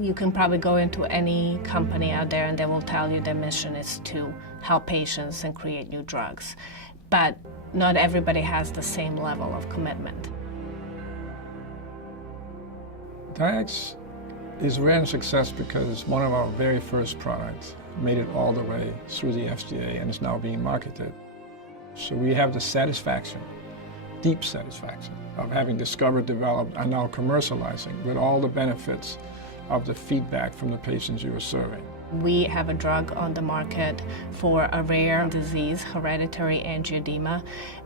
You can probably go into any company out there and they will tell you their mission is to help patients and create new drugs. But not everybody has the same level of commitment. Dyax is rare in success because one of our very first products made it all the way through the FDA and is now being marketed. So we have the satisfaction, deep satisfaction, of having discovered, developed, and now commercializing with all the benefits of the feedback from the patients you are serving. We have a drug on the market for a rare disease, hereditary angioedema,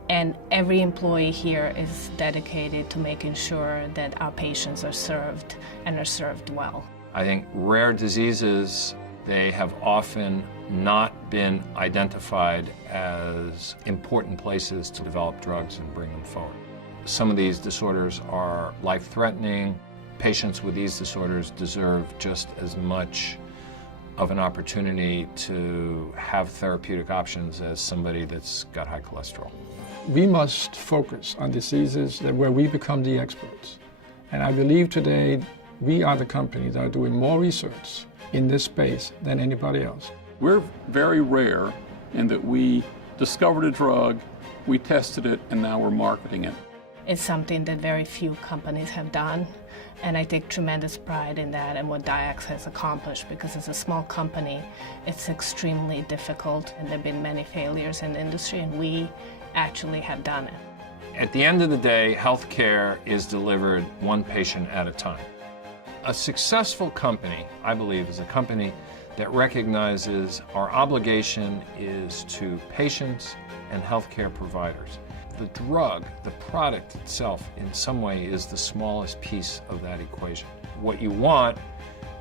and every employee here is dedicated to making sure that our patients are served and are served well. I think rare diseases, they have often not been identified as important places to develop drugs and bring them forward. Some of these disorders are life-threatening. Patients with these disorders deserve just as much of an opportunity to have therapeutic options as somebody that's got high cholesterol. We must focus on diseases where we become the experts. And I believe today we are the company that are doing more research in this space than anybody else. We're very rare in that we discovered a drug, we tested it, and now we're marketing it. It's something that very few companies have done, and I take tremendous pride in that and what Dyax has accomplished, because as a small company, it's extremely difficult, and there have been many failures in the industry, and we actually have done it. At the end of the day, healthcare is delivered one patient at a time. A successful company, I believe, is a company that recognizes our obligation is to patients and healthcare providers. The drug, the product itself, in some way is the smallest piece of that equation. What you want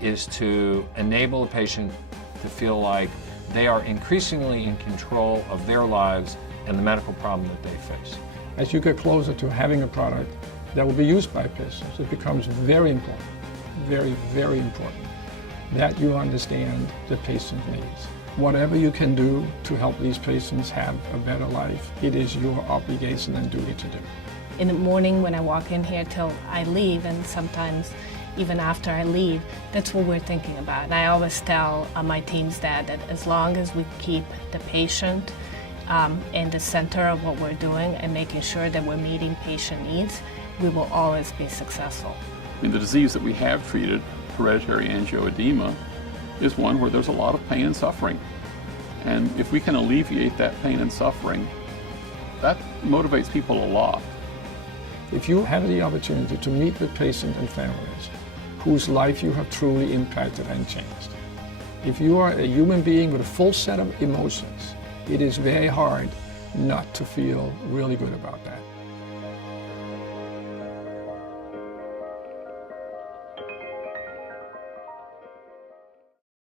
is to enable a patient to feel like they are increasingly in control of their lives and the medical problem that they face. As you get closer to having a product that will be used by patients, it becomes very important, very, very important, that you understand the patient needs. Whatever you can do to help these patients have a better life, it is your obligation and duty to do. In the morning when I walk in here till I leave, and sometimes even after I leave, that's what we're thinking about. And I always tell my teams that as long as we keep the patient in the center of what we're doing and making sure that we're meeting patient needs, we will always be successful. I mean, the disease that we have treated, hereditary angioedema, is one where there's a lot of pain and suffering. And if we can alleviate that pain and suffering, that motivates people a lot. If you have the opportunity to meet with patients and families whose life you have truly impacted and changed, if you are a human being with a full set of emotions, it is very hard not to feel really good about that.